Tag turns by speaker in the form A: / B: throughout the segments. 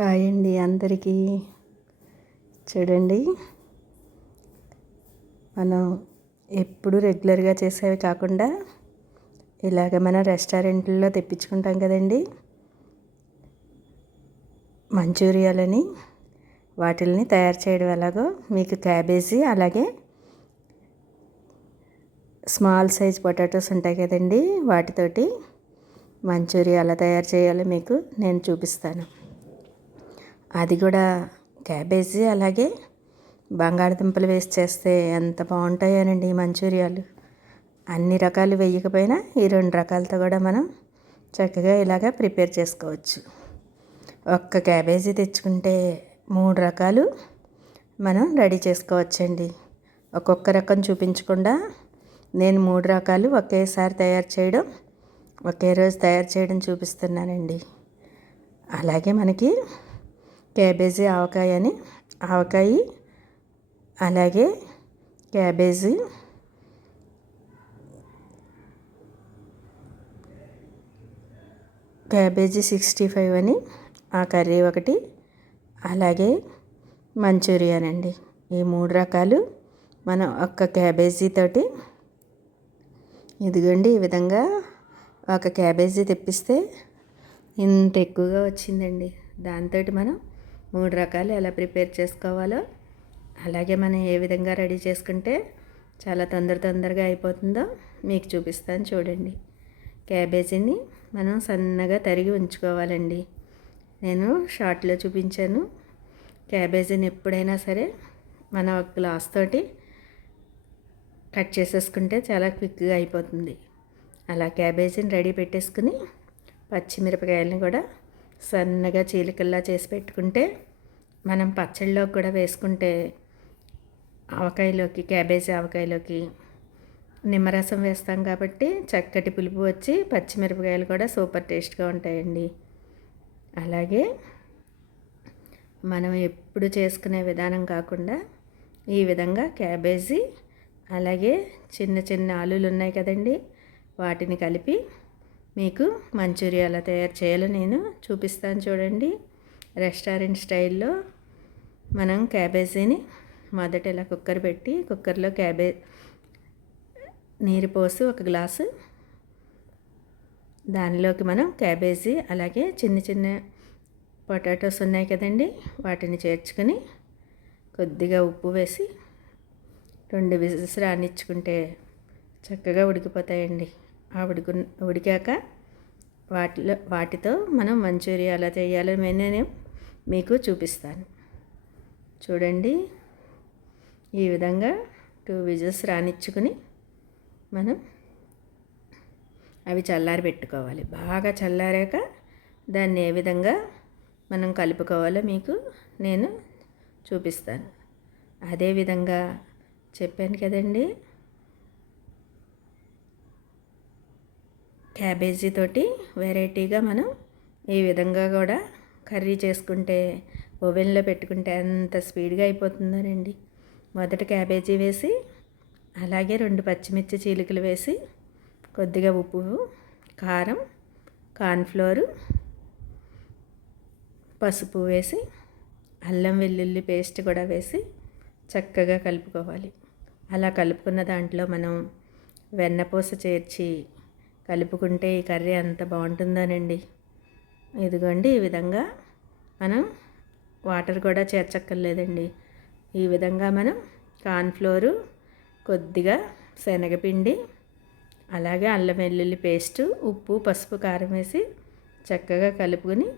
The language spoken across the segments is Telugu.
A: హాయ్ అండి అందరికీ. చూడండి. మనం ఎప్పుడు రెగ్యులర్గా చేసేవి కాకుండా ఇలాగ మనం రెస్టారెంట్లో తెప్పించుకుంటాం కదండి. మంచూరియాలని వాటిల్ని తయారు చేయడం ఎలాగో మీకు క్యాబేజీ అలాగే స్మాల్ సైజ్ పొటాటోస్ ఉంటాయి కదండి. వాటితోటి మంచూరియా ఎలా తయారు చేయాలో మీకు. నేను చూపిస్తాను. అది కూడా క్యాబేజీ అలాగే బంగాళదుంపలు వేసి చేస్తే ఎంత బాగుంటాయోనండి మంచూరియాలు. అన్ని రకాలు వేయకపోయినా ఈ రెండు రకాలతో కూడా మనం చక్కగా ఇలాగ ప్రిపేర్ చేసుకోవచ్చు. ఒక్క క్యాబేజీ తెచ్చుకుంటే మూడు రకాలు మనం రెడీ చేసుకోవచ్చండి. ఒక్కొక్క రకం చూపించకుండా నేను మూడు రకాలు ఒకేసారి తయారు చేయడం ఒకే రోజు తయారు చేయడం చూపిస్తున్నానండి. అలాగే మనకి క్యాబేజీ ఆవకాయ అని. ఆవకాయ అలాగే క్యాబేజీ. క్యాబేజీ సిక్స్టీ ఫైవ్ అని. ఆ కర్రీ ఒకటి అలాగే మంచూరియన్ అండి. ఈ మూడు రకాలు మనం ఒక్క క్యాబేజీతోటి ఇదిగోండి ఈ విధంగా ఒక క్యాబేజీ తెప్పిస్తే ఇంత ఎక్కువగా వచ్చిందండి. దాంతో మనం మూడు రకాలు ఎలా ప్రిపేర్ చేసుకోవాలో అలాగే మనం ఏ విధంగా రెడీ చేసుకుంటే చాలా తొందర తొందరగా అయిపోతుందో మీకు చూపిస్తాను చూడండి. క్యాబేజీని మనం సన్నగా తరిగి ఉంచుకోవాలండి. నేను షార్ట్లో చూపించాను. క్యాబేజీని ఎప్పుడైనా సరే మన ఒక గ్లాస్ తోటి కట్ చేసేసుకుంటే చాలా క్విక్గా అయిపోతుంది. అలా క్యాబేజీని రెడీ పెట్టేసుకుని పచ్చిమిరపకాయలను కూడా సన్నగా చీలికల్లా చేసి పెట్టుకుంటే మనం పచ్చళ్ళలో కూడా వేసుకుంటే ఆవకాయలోకి క్యాబేజీ ఆవకాయలోకి నిమ్మరసం వేస్తాం కాబట్టి చక్కటి పులుపు వచ్చి పచ్చిమిరపకాయలు కూడా సూపర్ టేస్ట్గా ఉంటాయండి. అలాగే మనం ఎప్పుడు చేసుకునే విధానం కాకుండా ఈ విధంగా క్యాబేజీ అలాగే చిన్న చిన్న ఆలులు ఉన్నాయి కదండి వాటిని కలిపి మీకు మంచూరియా ఎలా తయారు చేయాలో నేను చూపిస్తాను చూడండి. రెస్టారెంట్ స్టైల్లో మనం క్యాబేజీని మొదట ఇలా కుక్కర్ పెట్టి కుక్కర్లో క్యాబే నీరు పోసి ఒక గ్లాసు దానిలోకి మనం క్యాబేజీ అలాగే చిన్న చిన్న పొటాటోస్ ఉన్నాయి కదండి వాటిని చేర్చుకొని కొద్దిగా ఉప్పు వేసి రెండు విజిల్స్ రానిచ్చుకుంటే చక్కగా ఉడికిపోతాయండి. ఉడికి ఉడికాక వాటిలో వాటితో మనం మంచూరియా ఎలా చేయాలో నేను మీకు చూపిస్తాను. చూడండి. ఈ విధంగా టూ విజిల్స్ రానిచ్చుకుని మనం అవి చల్లారి పెట్టుకోవాలి బాగా చల్లారాక దాన్ని ఏ విధంగా మనం కలుపుకోవాలో మీకు నేను చూపిస్తాను. అదేవిధంగా చెప్పాను కదండి. క్యాబేజీ తోటి వెరైటీగా మనం ఈ విధంగా కూడా కర్రీ చేసుకుంటే ఓవెన్లో పెట్టుకుంటే అంత స్పీడ్గా అయిపోతుందోనండి. మొదట క్యాబేజీ వేసి అలాగే రెండు పచ్చిమిర్చి చీలికలు వేసి కొద్దిగా ఉప్పు కారం కార్న్ఫ్లోరు పసుపు వేసి అల్లం వెల్లుల్లి పేస్ట్ కూడా వేసి చక్కగా కలుపుకోవాలి. అలా కలుపుకున్న దాంట్లో మనం వెన్నపూస చేర్చి కలుపుకుంటే ఈ కర్రీ అంత బాగుంటుందోనండి. ఇదిగోండి ఈ విధంగా మనం వాటర్ కూడా చేర్చక్కర్లేదండి. ఈ విధంగా మనం కార్న్ఫ్లోరు కొద్దిగా శనగపిండి అలాగే అల్లం వెల్లుల్లి పేస్టు ఉప్పు పసుపు కారం వేసి చక్కగా కలుపుకొని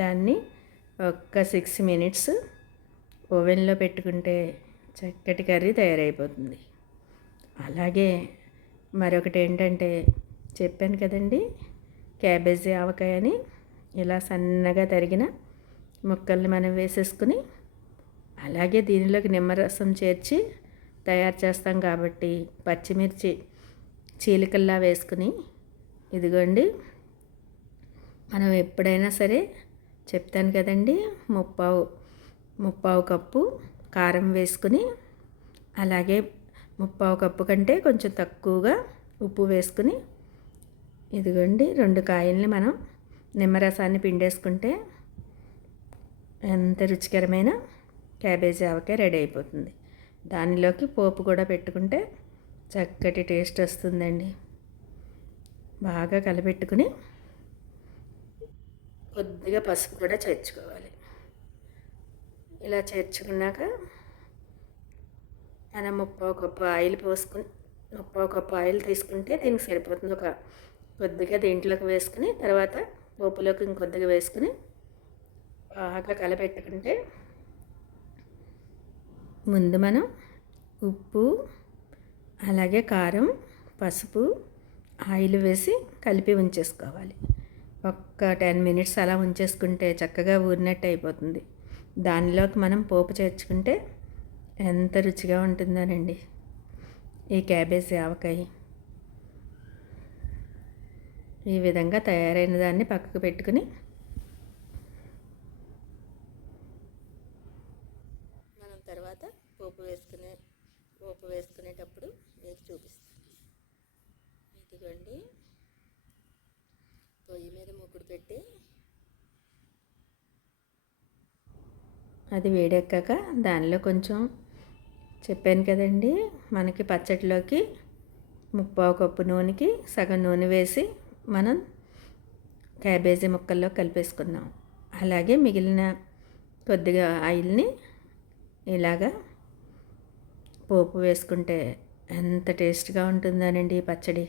A: దాన్ని ఒక్క సిక్స్ మినిట్స్ ఓవెన్లో పెట్టుకుంటే చక్కటి కర్రీ తయారైపోతుంది. అలాగే మరొకటి ఏంటంటే చెప్పాను కదండి. క్యాబేజీ ఆవకాయ అని ఇలా సన్నగా తరిగిన ముక్కల్ని మనం వేసేసుకుని అలాగే దీనిలోకి నిమ్మరసం చేర్చి తయారు చేస్తాం కాబట్టి పచ్చిమిర్చి చీలికల్లా వేసుకుని ఇదిగోండి. మనం ఎప్పుడైనా సరే చెప్తాను కదండి ముప్పావు ముప్పావు కప్పు కారం వేసుకుని అలాగే ముప్పావు కప్పు కంటే కొంచెం తక్కువగా ఉప్పు వేసుకుని ఇదిగోండి రెండు కాయల్ని మనం నిమ్మరసాన్ని పిండేసుకుంటే ఎంత రుచికరమైన క్యాబేజీ ఆవకాయ రెడీ అయిపోతుంది. దానిలోకి పోపు కూడా పెట్టుకుంటే చక్కటి టేస్ట్ వస్తుందండి. బాగా కలపెట్టుకుని కొద్దిగా పసుపు కూడా చేర్చుకోవాలి. ఇలా చేర్చుకున్నాక మనం ముప్పో కప్పు ఆయిల్ పోసుకుని ముప్పో కప్పు ఆయిల్ తీసుకుంటే దీనికి సరిపోతుంది ఒక కొద్దిగా దీంట్లోకి వేసుకుని తర్వాత పోపులోకి ఇంకొద్దిగా వేసుకుని బాగా కలపెట్టుకుంటే ముందు మనం ఉప్పు అలాగే కారం పసుపు ఆయిల్ వేసి కలిపి ఉంచేసుకోవాలి. ఒక్క టెన్ మినిట్స్ అలా ఉంచేసుకుంటే చక్కగా ఊరినట్టు అయిపోతుంది. దానిలోకి మనం పోపు చేర్చుకుంటే ఎంత రుచిగా ఉంటుందోనండి. ఈ క్యాబేజీ ఆవకాయ. ఈ విధంగా తయారైన దాన్ని పక్కకు పెట్టుకుని మనం తర్వాత పోపు వేసుకునే పోపు వేసుకునేటప్పుడు మీకు చూపిస్తాను. ఇదిగోండి. పొయ్యి మీద మూకుడు పెట్టి అది వేడెక్కాక దానిలో కొంచెం చెప్పాను కదండి మనకి పచ్చడిలోకి ముప్పావు కప్పు నూనెకి సగం నూనె వేసి మనం క్యాబేజీ ముక్కల్లో కలిపేసుకున్నాం అలాగే మిగిలిన కొద్దిగా ఆయిల్ని ఇలాగా పోపు వేసుకుంటే ఎంత టేస్ట్గా ఉంటుందోనండి పచ్చడి.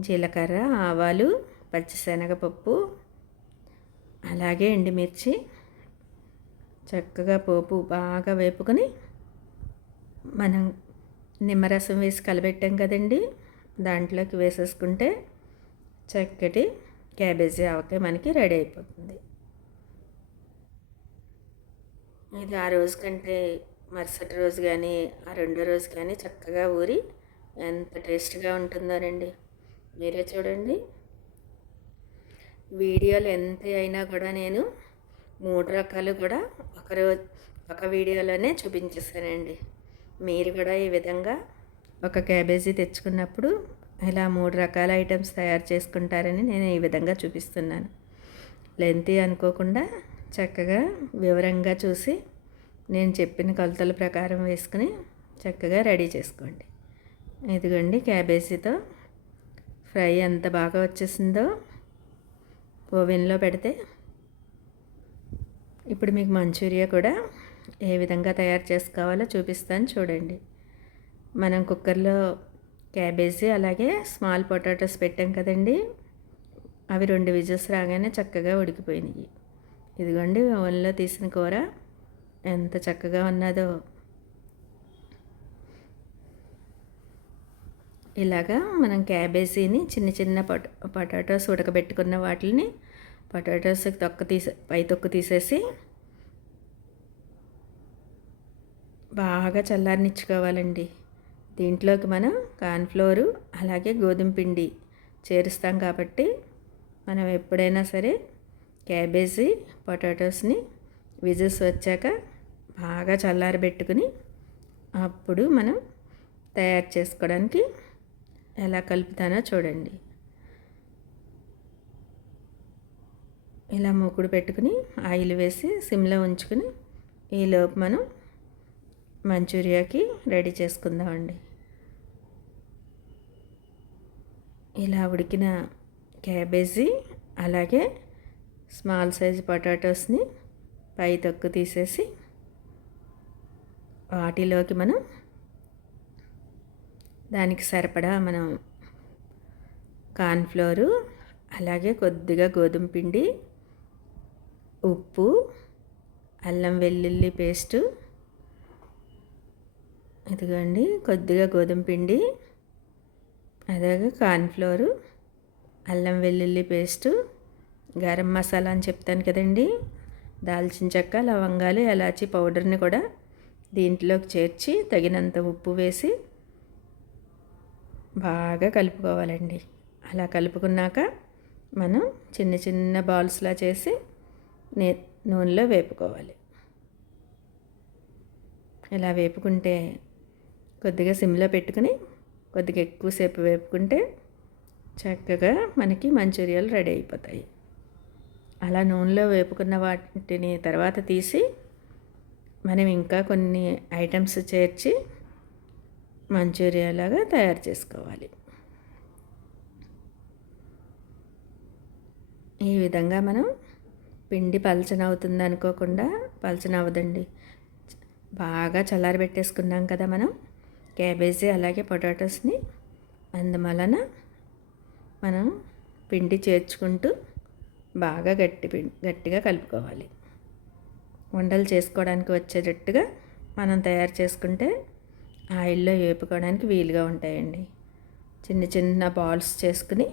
A: జీలకర్ర ఆవాలు పచ్చిశనగపప్పు అలాగే ఎండుమిర్చి చక్కగా పోపు బాగా వేపుకొని మనం నిమ్మరసం వేసి కలబెట్టాం కదండి. దాంట్లోకి వేసేసుకుంటే చక్కటి క్యాబేజీ ఆవకాయ మనకి రెడీ అయిపోతుంది. ఇది ఆ రోజు కంటే మరుసటి రోజు కానీ ఆ రెండో రోజు కానీ చక్కగా ఊరి ఎంత టేస్ట్గా ఉంటుందోనండి మీరే చూడండి. వీడియోలు ఎంత అయినా కూడా నేను మూడు రకాలు కూడా ఒక రోజు ఒక వీడియోలోనే చూపించేస్తానండి. మీరు కూడా ఈ విధంగా ఒక క్యాబేజీ తెచ్చుకున్నప్పుడు ఇలా మూడు రకాల ఐటమ్స్ తయారు చేసుకుంటారని నేను ఈ విధంగా చూపిస్తున్నాను. లెంతీ అనుకోకుండా చక్కగా వివరంగా చూసి నేను చెప్పిన కొలతల ప్రకారం వేసుకుని చక్కగా రెడీ చేసుకోండి. ఇదిగోండి క్యాబేజీతో ఫ్రై ఎంత బాగా వచ్చేసిందో ఓవెన్లో పెడితే ఇప్పుడు మీకు మంచూరియా కూడా ఏ విధంగా తయారు చేసుకోవాలో చూపిస్తాను చూడండి. మనం కుక్కర్లో క్యాబేజీ అలాగే స్మాల్ పొటాటోస్ పెట్టాం కదండి. అవి రెండు విజిల్స్ రాగానే చక్కగా ఉడికిపోయినాయి. ఇదిగోండి ఓన్లో తీసిన కూర. ఎంత చక్కగా ఉన్నదో. ఇలాగా మనం క్యాబేజీని చిన్న చిన్న పొట పొటాటోస్ ఉడకబెట్టుకున్న వాటిని పొటాటోస్ తొక్క తీసే పై తొక్కు తీసేసి బాగా చల్లారనిచ్చుకోవాలండి. దీంట్లోకి మనం కార్న్ఫ్లోరు అలాగే గోధుమ పిండి చేరుస్తాం కాబట్టి మనం ఎప్పుడైనా సరే క్యాబేజీ పొటాటోస్ని విజిల్స్ వచ్చాక బాగా చల్లారబెట్టుకుని అప్పుడు మనం తయారు చేసుకోవడానికి ఎలా కలుపుతానో చూడండి. ఇలా మూకుడు పెట్టుకుని ఆయిల్ వేసి సిమ్లో ఉంచుకుని ఈలోపు మనం మంచూరియాకి రెడీ చేసుకుందామండి. ఇలా ఉడికిన క్యాబేజీ అలాగే స్మాల్ సైజ్ పొటాటోస్ని పై తొక్కు తీసేసి వాటిలోకి మనం దానికి సరిపడా మనం కార్న్ఫ్లోరు అలాగే కొద్దిగా గోధుమ పిండి ఉప్పు అల్లం వెల్లుల్లి పేస్టు ఇదిగోండి కొద్దిగా గోధుమ పిండి అలాగే కార్న్ఫ్లోరు అల్లం వెల్లుల్లి పేస్టు గరం మసాలా అని చెప్తాను కదండి. దాల్చిన చెక్క లవంగాలు ఎలాచి పౌడర్ని కూడా దీంట్లోకి చేర్చి తగినంత ఉప్పు వేసి బాగా కలుపుకోవాలండి. అలా కలుపుకున్నాక మనం చిన్న చిన్న బాల్స్లా చేసి నే నూనెలో వేపుకోవాలి. ఇలా వేపుకుంటే కొద్దిగా సిమ్లో పెట్టుకుని కొద్దిగా ఎక్కువసేపు వేపుకుంటే చక్కగా మనకి మంచూరియాలు రెడీ అయిపోతాయి. అలా నూనెలో వేపుకున్న వాటిని తర్వాత తీసి మనం ఇంకా కొన్ని ఐటమ్స్ చేర్చి మంచూరియా లాగా తయారు చేసుకోవాలి. ఈ విధంగా మనం పిండి పలచన అవుతుంది అనుకోకుండా పలచన అవ్వదండి బాగా చల్లారి పెట్టేసుకున్నాం కదా మనం. క్యాబేజీ అలాగే పొటాటోస్ని అందువలన మనం పిండి చేర్చుకుంటూ బాగా గట్టి గట్టిగా కలుపుకోవాలి. వంటలు చేసుకోవడానికి వచ్చేటట్టుగా మనం తయారు చేసుకుంటే ఆయిల్లో వేపుకోవడానికి వీలుగా ఉంటాయండి. చిన్న చిన్న బాల్స్ చేసుకుని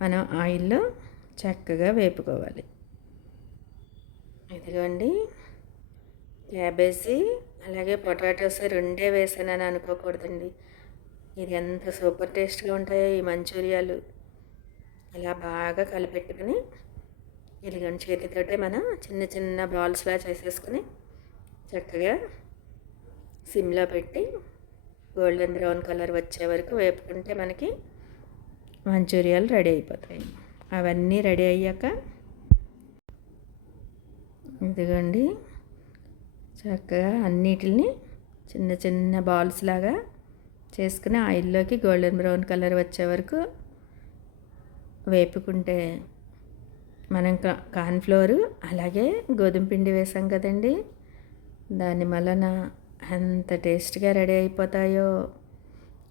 A: మనం ఆయిల్లో చక్కగా వేపుకోవాలి. ఇదిగోండి క్యాబేజీ అలాగే పొటాటోస్ రెండే వేసానని అనుకోకూడదండి. ఇది ఎంత సూపర్ టేస్ట్గా ఉంటాయో ఈ మంచూరియాలు. ఇలా బాగా కలిపెట్టుకుని ఇదిగోండి చేతితోటే మనం చిన్న చిన్న బాల్స్లా చేసేసుకుని చక్కగా సిమ్లో పెట్టి గోల్డెన్ బ్రౌన్ కలర్ వచ్చే వరకు వేపుకుంటే మనకి మంచూరియాలు రెడీ అయిపోతాయి. అవన్నీ రెడీ అయ్యాక ఇదిగోండి. చక్కగా అన్నిటిని చిన్న చిన్న బాల్స్ లాగా చేసుకుని ఆయిల్లోకి గోల్డెన్ బ్రౌన్ కలర్ వచ్చే వరకు వేపుకుంటే మనం కార్న్ఫ్లోర్ అలాగే గోధుమ పిండి వేసాం కదండి. దాని వలన ఎంత టేస్ట్గా రెడీ అయిపోతాయో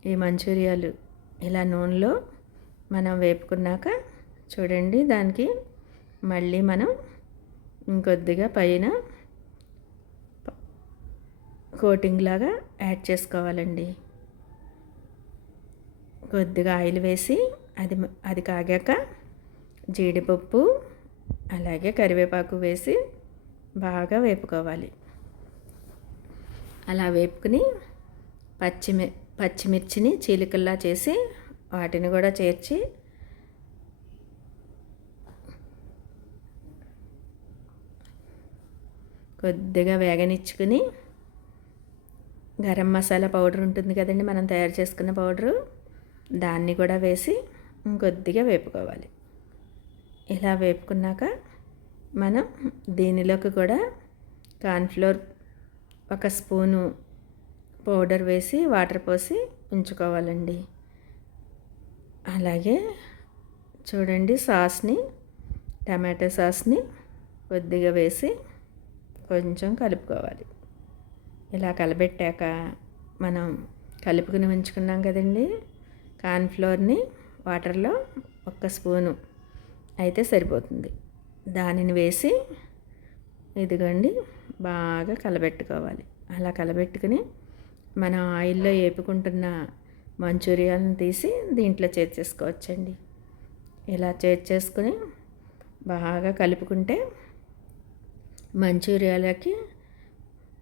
A: ఈ మంచూరియాలు. ఇలా నూనెలో మనం వేపుకున్నాక చూడండి దానికి మళ్ళీ మనం ఇంకొద్దిగా పైన కోటింగ్ లాగా యాడ్ చేసుకోవాలండి. కొద్దిగా ఆయిల్ వేసి అది అది కాగాక జీడిపప్పు అలాగే కరివేపాకు వేసి బాగా వేపుకోవాలి. అలా వేపుకుని పచ్చిమి పచ్చిమిర్చిని చీలికల్లా చేసి వాటిని కూడా చేర్చి కొద్దిగా వేగనిచ్చుకుని గరం మసాలా పౌడర్ ఉంటుంది కదండి మనం తయారు చేసుకున్న పౌడరు. దాన్ని కూడా వేసి ఇంకొద్దిగా వేపుకోవాలి. ఇలా వేపుకున్నాక మనం దీనిలోకి కూడా కార్న్ఫ్లోర్ ఒక స్పూను పౌడర్ వేసి వాటర్ పోసి ఉంచుకోవాలండి. అలాగే చూడండి సాస్ని టమాటో సాస్ని కొద్దిగా వేసి కొంచెం కలుపుకోవాలి. ఇలా కలబెట్టాక మనం కలుపుకుని ఉంచుకున్నాం కదండి. కార్న్ఫ్లోర్ని వాటర్లో ఒక్క స్పూను అయితే సరిపోతుంది. దానిని వేసి ఇదిగోండి బాగా కలబెట్టుకోవాలి. అలా కలబెట్టుకుని మనం ఆయిల్లో వేపుకుంటున్న మంచూరియాలను తీసి దీంట్లో చేర్చేసుకోవచ్చండి ఇలా చేర్చేసుకుని బాగా కలుపుకుంటే మంచూరియాలకి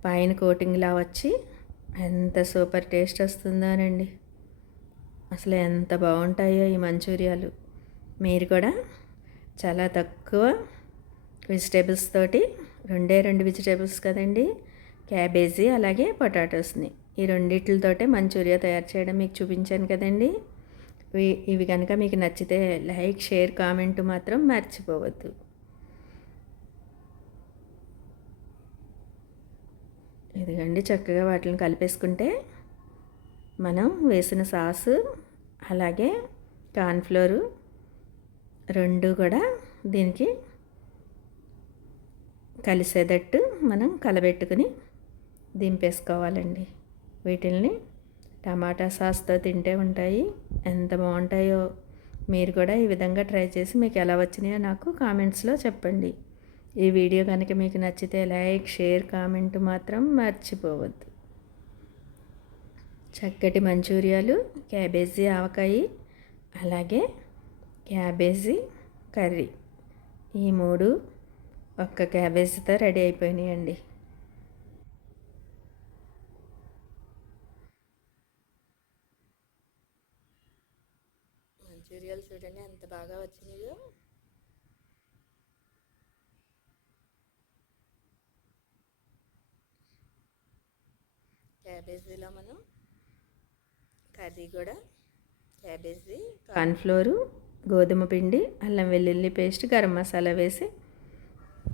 A: పైన కోటింగ్లా వచ్చి ఎంత సూపర్ టేస్ట్ వస్తుందోనండి. అసలు ఎంత బాగుంటాయో ఈ మంచూరియాలు. మీరు కూడా చాలా తక్కువ వెజిటేబుల్స్ తోటి రెండే రెండు వెజిటేబుల్స్ కదండి క్యాబేజీ అలాగే పొటాటోస్ని ఈ రెండిట్లతోటే మంచూరియా తయారు చేయడం మీకు చూపించాను కదండి. ఇవి కనుక మీకు నచ్చితే లైక్ షేర్ కామెంట్ మాత్రం మర్చిపోవద్దు. ఇదిగండి చక్కగా వాటిని కలిపేసుకుంటే మనం వేసిన సాసు అలాగే కార్న్ఫ్లోరు రెండు కూడా దీనికి కలిసేటట్టు మనం కలబెట్టుకుని దింపేసుకోవాలండి. వీటిల్ని టమాటా సాస్తో తింటే ఉంటాయి. ఎంత బాగుంటాయో మీరు కూడా ఈ విధంగా ట్రై చేసి మీకు ఎలా వచ్చినాయో నాకు కామెంట్స్లో చెప్పండి. ఈ వీడియో కనుక మీకు నచ్చితే లైక్ షేర్ కామెంట్ మాత్రం మర్చిపోవద్దు. చక్కటి మంచూరియాలు క్యాబేజీ ఆవకాయ అలాగే క్యాబేజీ కర్రీ. ఈ మూడు ఒక్క క్యాబేజీతో రెడీ అయిపోయినాయండి. మంచూరియాలు చూడండి ఎంత బాగా వచ్చినాయో. క్యాబేజీలో మనం కర్రీ కూడా క్యాబేజీ కార్న్ఫ్లోరు గోధుమ పిండి అల్లం వెల్లుల్లి పేస్ట్ గరం మసాలా వేసి